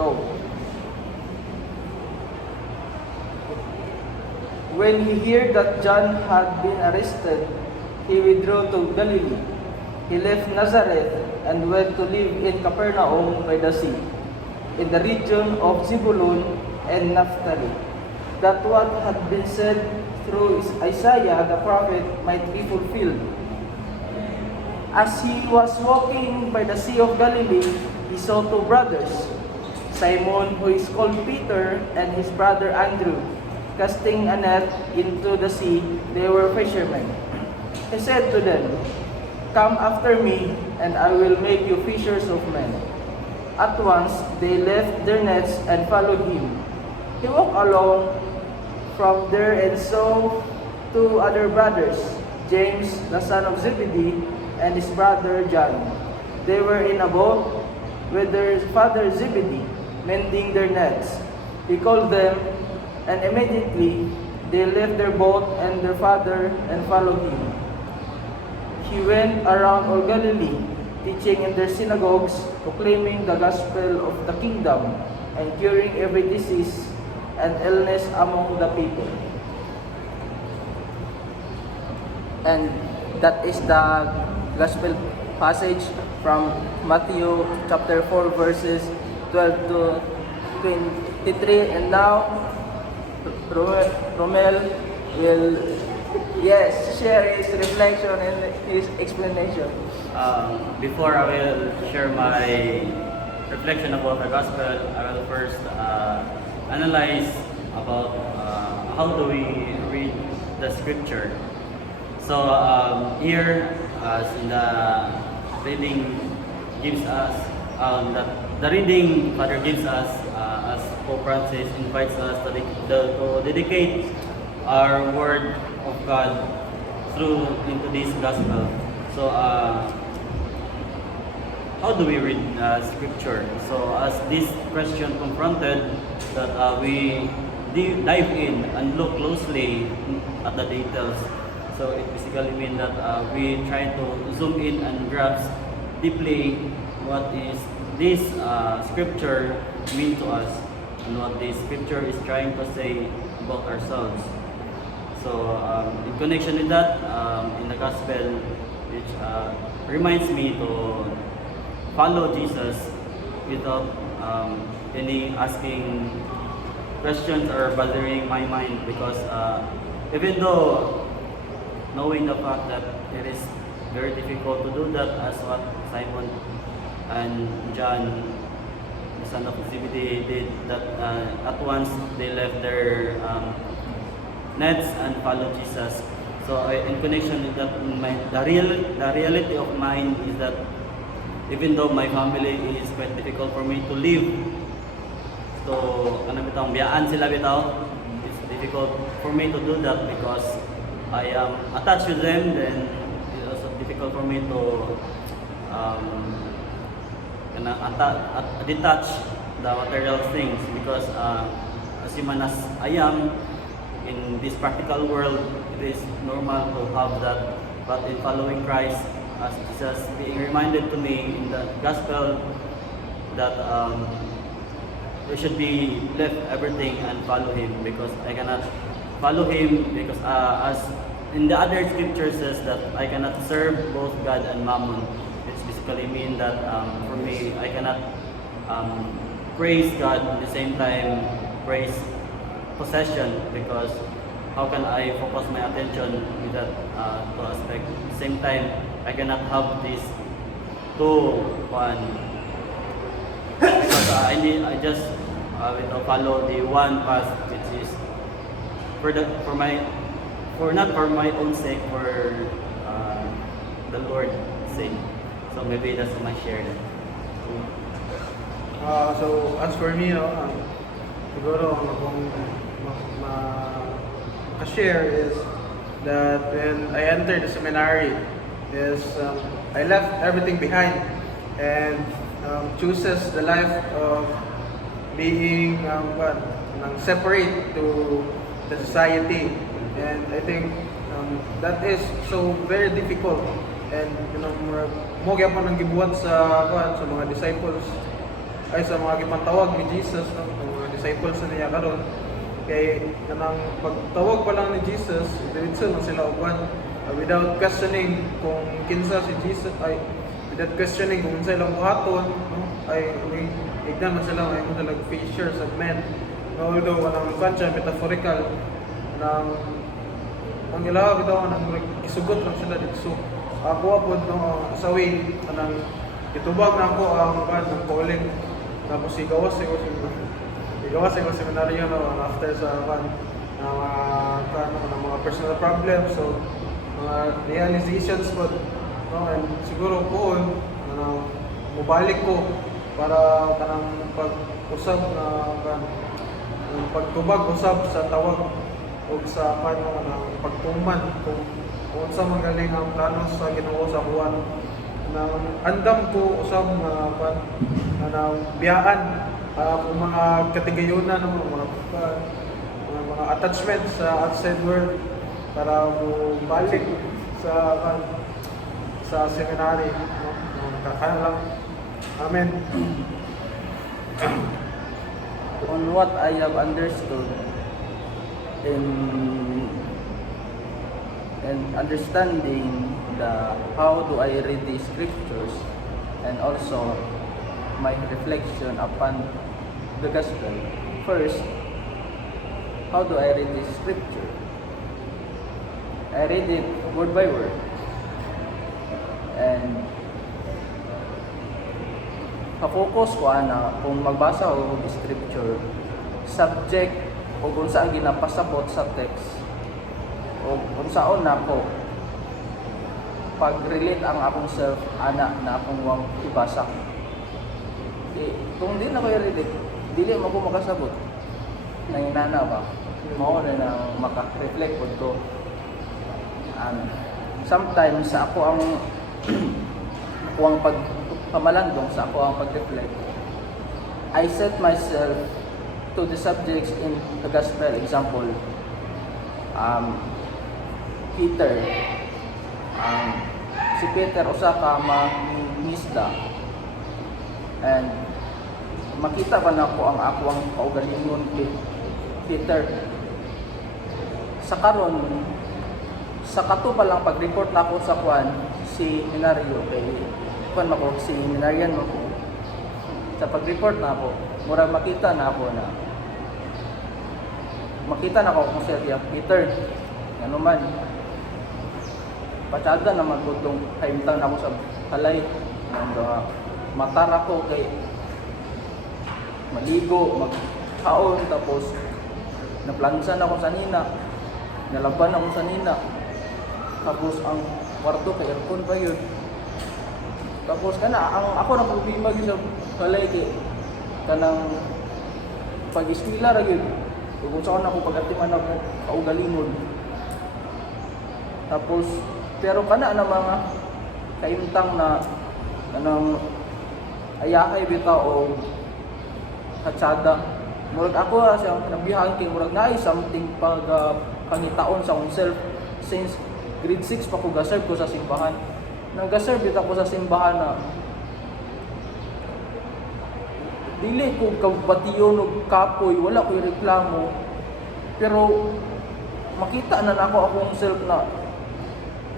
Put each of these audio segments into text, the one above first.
go. When he heard that John had been arrested, he withdrew to Galilee. He left Nazareth and went to live in Capernaum by the sea, in the region of Zebulun and Naphtali, that what had been said through Isaiah the prophet might be fulfilled. As he was walking by the Sea of Galilee, he saw two brothers, Simon, who is called Peter, and his brother Andrew, casting a net into the sea. They were fishermen. He said to them, "Come after me, and I will make you fishers of men." At once they left their nets and followed him. He walked along from there and saw two other brothers, James, the son of Zebedee, and his brother John. They were in a boat with their father Zebedee, mending their nets. He called them, and immediately they left their boat and their father and followed him. He went around all Galilee, teaching in their synagogues, proclaiming the gospel of the kingdom, and curing every disease and illness among the people. And that is the gospel passage from Matthew chapter 4 verses 12 to 23. And now Romel will share his reflection and his explanation. Before I will share my reflection about the gospel, I will first analyze about how do we read the scripture. So here, as in the reading gives us, the reading Father gives us, as Pope Francis invites us to dedicate our word of God into this gospel. So how do we read scripture? So as this question confronted, that we dive in and look closely at the details. So it basically means that we try to zoom in and grasp deeply what is this scripture mean to us and what this scripture is trying to say about ourselves. So in connection with that, in the gospel, which reminds me to follow Jesus without any asking questions or bothering my mind, because even though knowing the fact that it is very difficult to do that, as what Simon and John, the son of Zebedee, did, that at once they left their nets and followed Jesus. So in connection with that, the reality of mine is that even though my family is quite difficult for me to live, so biyaan sila bitaw, it's difficult for me to do that because I am attached with them. Then it's also difficult for me to detach the material things, because as human as I am in this practical world, it is normal to have that. But in following Christ, as Jesus being reminded to me in the gospel that we should be left everything and follow Him, because I cannot follow Him because as in the other scripture says that I cannot serve both God and Mammon. It's basically mean that for me, I cannot praise God at the same time praise possession, because how can I focus my attention with that two aspect? At the same time, I cannot have these two one, because I just follow the one path, which is not for my own sake, for the Lord's sake. So maybe that's my share. So as for me, siguro kung share is that when I entered the seminary, is I left everything behind and chooses the life of being separate to the society, and I think that is so very difficult. And mo gyapon ang gibuhat sa mga disciples ay sa mga gipantawag ni Jesus, no, ang mga disciples na niya karon. Kay kanang pagtawag pa lang ni Jesus, diretso na sila uban without questioning kung kinsa si Jesus, ay without questioning kung unsa ilang buhaton, no, ay ignan man sila ay mo talag fishers of men. No, although kanang kancha metaphorical ng ang ilaw bitaw nang isugot lang sila dito. So ako apod no sa way kanang itubag na ako ang calling, tapos igawas ko seminaryo no after sa mga personal problems, so mga realizations ko no, and siguro po mubalik ko para kanang pag-usab na pagtubag usab sa tawag o sa ng pagtuman kung unsa man galing ang plano sa Ginoo sa kuwan nang andam ko usab na biyaan kung mga katigayunan ng mga attachment sa outside world para mo balik sa seminary, no? Kaya lang. Amen. On what I have understood in understanding how do I read the scriptures, and also my reflection upon the gospel. First, how do I read the scripture? I read it word by word, and ka-focus ko kung magbasa ko ng scripture, subject o kung saan ginapasabot sa text, o kung saan ako pag-relate ang akong self na akong wang ibasa. Kung di na ko i-relate, dili mo ko makasabot nang inana ba, mao na maka-reflect ko. Sometimes ako ang pagpamalandong sa ako ang pag-reflect, I set myself to the subjects in the gospel. Example, Peter, si Peter usa ka mangisda, and makita ba na ko ang ako ang kaugalingon kay Peter. Sa karon, sa kato pa lang pag-report na ako sa si Minaryo, kay si Minaryan mo ko. Sa pag-report na ako, murag makita na ako kung siya Peter, ano man, patsada naman ko itong kaimtang na ako sa halay, matara ko kay maligo, magkaon, tapos naplansan ako sa nina, nalaban ako sa nina, tapos ang kwarto kay aircon pa yun. Tapos ang ako na problema gyud sa halay kay kanang pag-eskwela ra gyud. Kung saan ako pagatiman ako kaugalingon. Tapos pero kana na mga kaimtang na kanang ayahay bitaw o katsada. Murag ako siya nabihan kay murag naay something pag pangitaon sa akong self since grade 6 pa ko gaserve ko sa simbahan. Nag-serve ako sa simbahan na dili ko kabatiyon og kapoy, wala ko reklamo. Pero makita na nako akong self na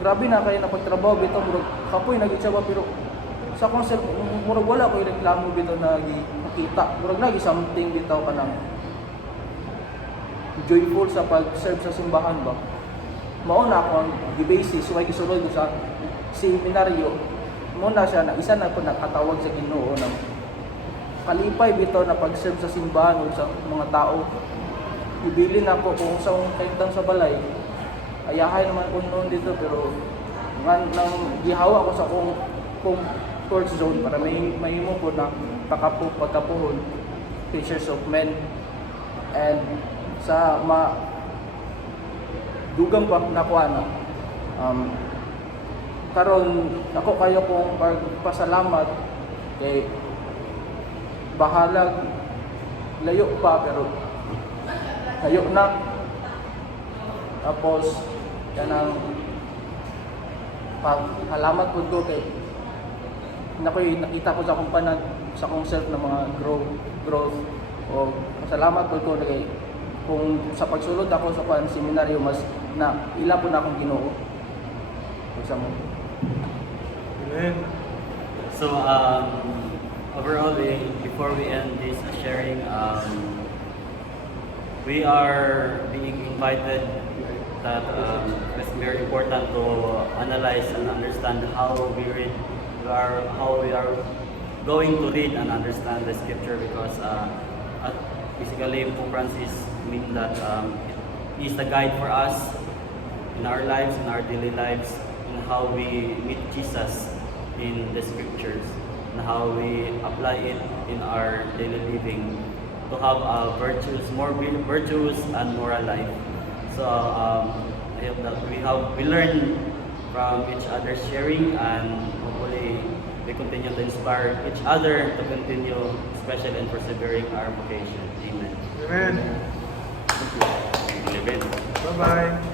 grabe na kay napagtrabaho bitaw murag kapoy nagitsawa, pero sa akong self murag wala ko reklamo bitaw na makita. Murag nagi something bitaw kanang joyful sa pag-serve sa simbahan ba. Mao na ako ang gibasis why gisulod ko sa seminaryo. Muna siya na isa na po nakatawag sa Ginoo ng kalipay bitaw na pag-serve sa simbahan o sa mga tao. Ibilin ako kung sa kaintang sa balay. Ayahay naman ko noon dito, pero nang gihawa ko sa kung comfort zone para may mo po na pagkapuhon fishers of men. And sa dugang pa nakuha na karon ako kayo kong pagpasalamat kay bahalag layo pa pero layo na. Tapos kanang paghalamat pud ko kay nakita ko sa akong sa kong self na mga growth o salamat po ko kay kung sa pagsulod ako sa pan seminaryo mas na ila po na akong Ginoo sa mo. Amen. So overall, before we end this sharing, we are being invited that it's very important to analyze and understand how we read, how we are going to read and understand the scripture, because basically Pope Francis mean that he is the guide for us in our lives, in our daily lives, in how we meet Jesus in the scriptures, and how we apply it in our daily living to have more virtuous and moral life. So I hope that we learn from each other sharing, and hopefully we continue to inspire each other to continue, especially in persevering our vocation. Amen. Amen. Amen. Bye-bye.